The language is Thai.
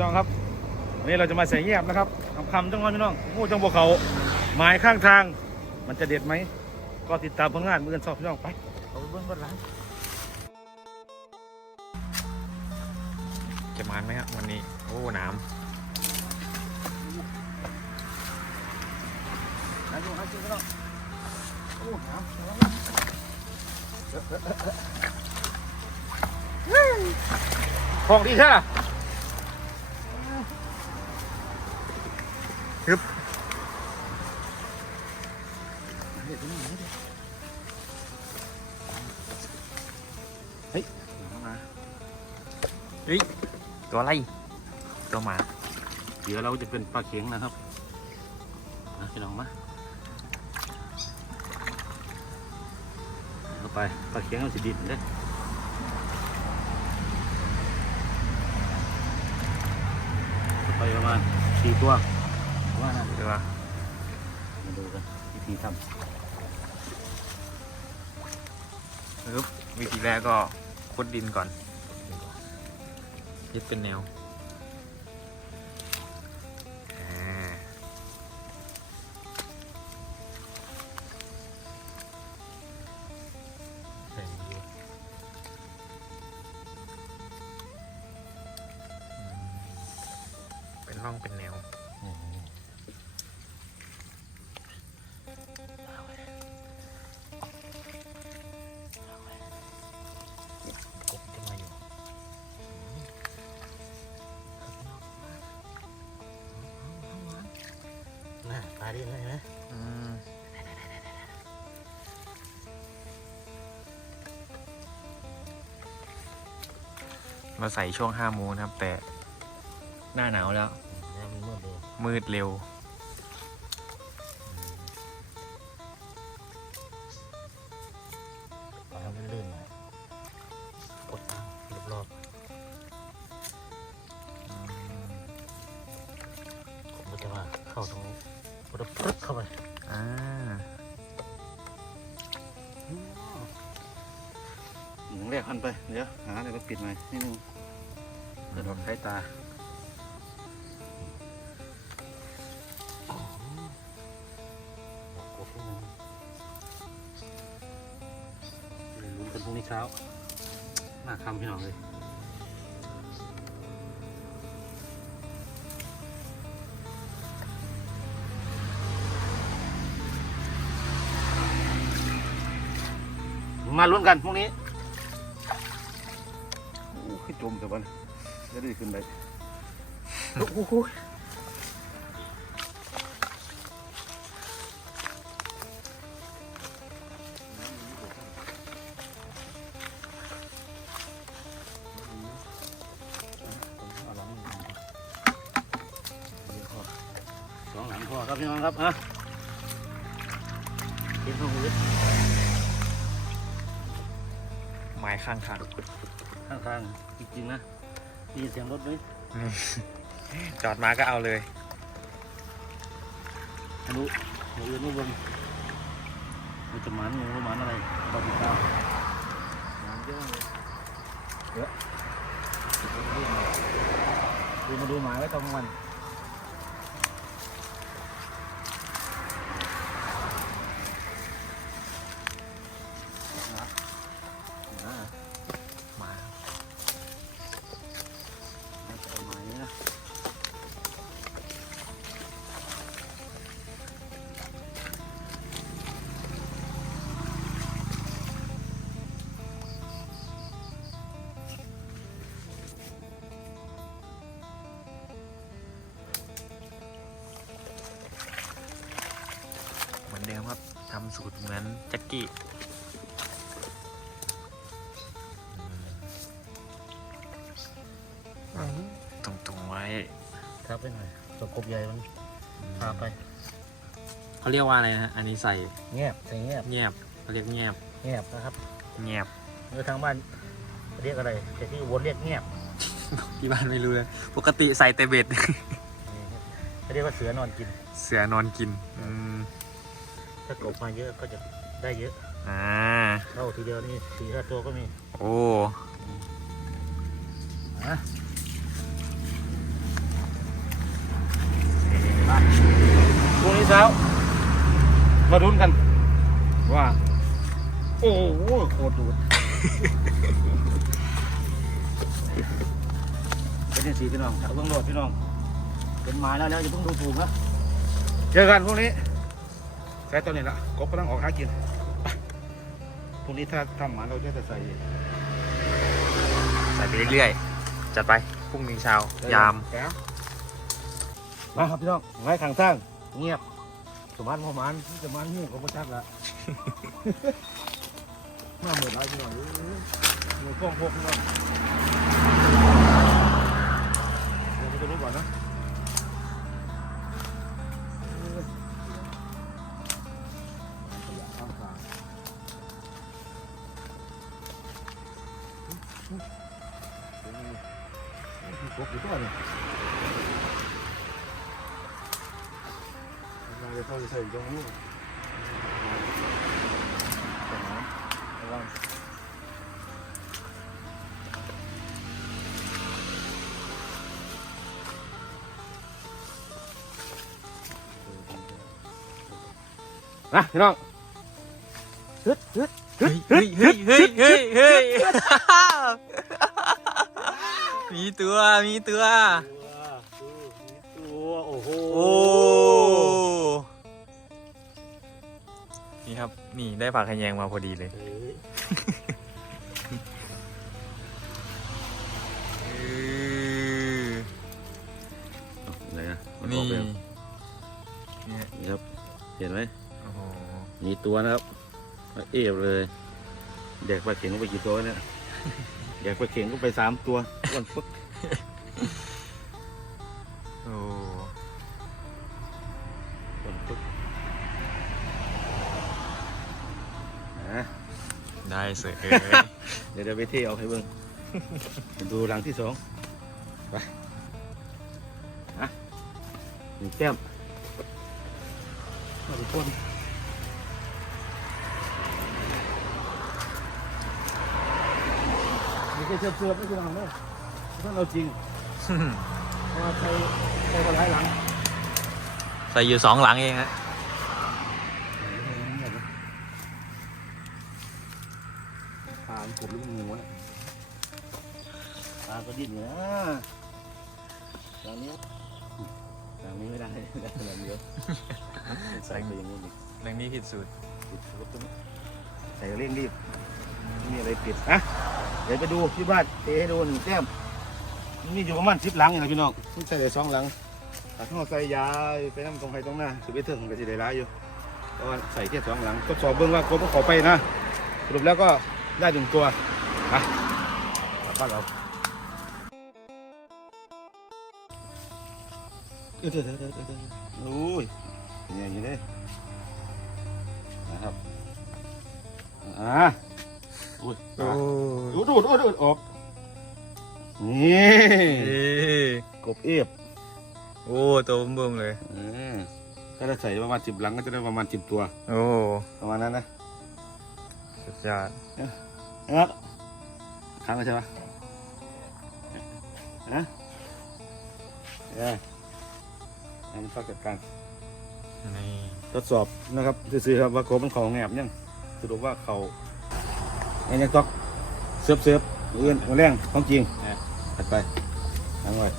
น้องครับวันนี้เราจะมาใส่เงียบนะครับคำคำๆจังหวะพี่น้องงูจังบวเขาหมายข้างทาง มันจะเด็ดไหม ก็ติดตามผลงานมือกันสอบพี่น้องไปเอาไปเบิ้งเบิ้งร้านจะมันไหมครับวันนี้ โอ้น้ร้านดูร้านดูพี่น้องโอ้หนาวของดีค่ะำ ฮึบเฮ้ยมาเฮ้ย ตัวอะไร ตัวหมา เดี๋ยวเราจะเป็นปลาเข็งนะครับนะพี่น้องมาเข้าไปปลาเข็งมันสิดิบเด้อเข้าไปประมาณสี่ตัว ว่านะหรือว่ามาดูกันวิธีทฮึบวิธีแรกก็ขุดดินก่อนยึดเป็นแนวอ่าเป็นร่องเป็นแนว ดีเลยนะอืมมาใส่ช่วงห้าโมงนะครับ แต่หน้าหนาวแล้วแล้วมันมืดเลยมืดเร็ว ปลามันลื่นหน่อยกดตามรอบๆผมก็จะมาเข้าตรงนี้ กดปึ๊บเข้าไปอ่าหนึ่งแรกหันไป เดี๋ยวหาอะไรมาปิดหน่อยนิดนึงเกิดออกสายตาบอกกบนิดนึงเดี๋ยวลุ้นกันพรุ่งนี้เช้าหน้าคำพี่น้องเลย มาลุ้นกันพรุ่งนี้โอ้ยจมแต่วันจะได้ขึ้นไปโอ้โหสองหลังพ่อครับพี่น้องครับอะก็บข้างมือไม้ข้างทางข้างทางจริงๆนะได้ยินเสียงรถไหมนี่จอดมาก็เอาเลยอนุเดี๋ยวเรียนรู้บนมันจะหมันงูหรือหมันอะไรตอนติดตามหมันเยอะเลยเยอะดูมาดูหมาไว้ตอนกลางวัน เหมือนเดิมครับทำสูตรเหมือนแจ็คกี้อืมตรงๆไว้ทับไปหน่อยตัวกบใหญ่มันพาไปเขาเรียกว่าอะไรนะฮะอันนี้ใส่เงียบใส่เงียบเงียบเขาเรียกเงียบเงียบนะครับเงียบเออทางบ้านเรียกอะไรแต่ที่อุบนเรียกเงียบที่บ้านไม่รู้เลยปกติใส่แต่เบ็ดเขาเรียกว่าเสือนอนกิน เสือนอนกิน อืม ถ้าตกมาเยอะก็จะได้เยอะอ่าเข้าทีเดียวนี่สี่ห้าตัวก็มีโอ้อะพรุ่งนี้เช้า มาดุนกัน ว่า โอ้โหโคตรดูดเป็นสีพี่น้องแถวเบื้องโดดพี่น้อง เป็นไม้แล้วแล้วอย่าเพิ่งดูถูกนะเจอกันพรุ่งนี้ ใช้ตอนนี้ละกบกำลังออกหากินไปพรุ่งนี้ถ้าทำหมาเราจะใส่ ใส่ไปเรื่อยๆ จัดไปพรุ่งนี้เช้ายามแก้วมาครับพี่น้องไม้ทางสร้างเงียบสมานพอมานสมานหูเขาก็ชักละมาเหมือนไรพี่น้องเอ้ยหนูกล้องพกพี่น้องเดี๋ยวไปดูรูปก่อนนะ เดี๋ยวนี่มีกบอยู่ตัวนี่ เฮ้ยเฮ้ยเฮ้ยเฮ้ยเฮ้ยเฮ้ยมีตัวมีตัวตัวโอ้โหโอ้นี่ครับนี่ได้ผักขยงมาพอดีเลยไหนนะมันอนี่อกไปเนี่ยนี่ครับเห็นไหมมีตัวนะครับ เอฟเลยแดกปลาเข็งก็ไปกี่ตัวเนี่ยแดกปลาเข็งก็ไปสามตัวอ้วันปึ๊กโอ้อ้วันปึ๊กอะได้เสยเดี๋ยวเดี๋ยวไปเที่ยวให้เบิ่งดูหลังที่สองไปฮะหนึ่งแก้มมาทุกคน นี่แค่เชื่อเชื่อไม่ใช่หลังเลยท่านเราจริงเพราะว่าใช้ใช้กระไรหลังใส่อยู่สองหลังเองฮะปลามันกงูวะปลาก็ดิ้นอยู่นะหลังนี้หลังนี้ไม่ได้ได้หลังเดียวใส่ไปอย่างงูนี่หลังนี้ผิดสูตรปิดรถตรงนี้ใส่เร่งรีบไม่มีอะไรปิดอะ ดี๋ยวไปดูที่บ้านเทให้ดูหนึ่งแก้มมันมีอยู่ประมาณสิบหลังอย่างไรพี่น้องไม่ใช่เลยสองหลังถ้าเขาใส่ยาไปน้ำตรงไปตรงหน้าคือไปถึงก็จะได้ร้ายอยู่เพราะว่าใส่แค่สองหลังทดสอบเบื้องว่าครบก็ขอไปนะสรุปแล้วก็ได้หนึ่งตัวอะกลับบ้านเราเออเดี๋ยวเดี๋ยวเดี๋ยวเดี๋ยวโอ้ยเป็นอย่างนี้เลยนะครับอ่า อุ้ยโอ้ดูดูดูดูออกนี่เอ้กบเอฟโอ้ตัวเบิ่มๆเลยเออถ้าเราใส่ประมาณสิบหลังก็จะได้ประมาณสิบตัว โอ้ประมาณนั้นนะสุดยอดนะครับครั้งแล้วใช่ปะฮะเออให้มันเข้าจัดการนี่ทดสอบนะครับซื้อๆครับว่าโคมันเขาแงบยังสรุปว่าเขา ไอ้ยังตอกเสิร์ฟเสิร์ฟเอื้อนมาแรงของจริงถัดไปทั้งหมด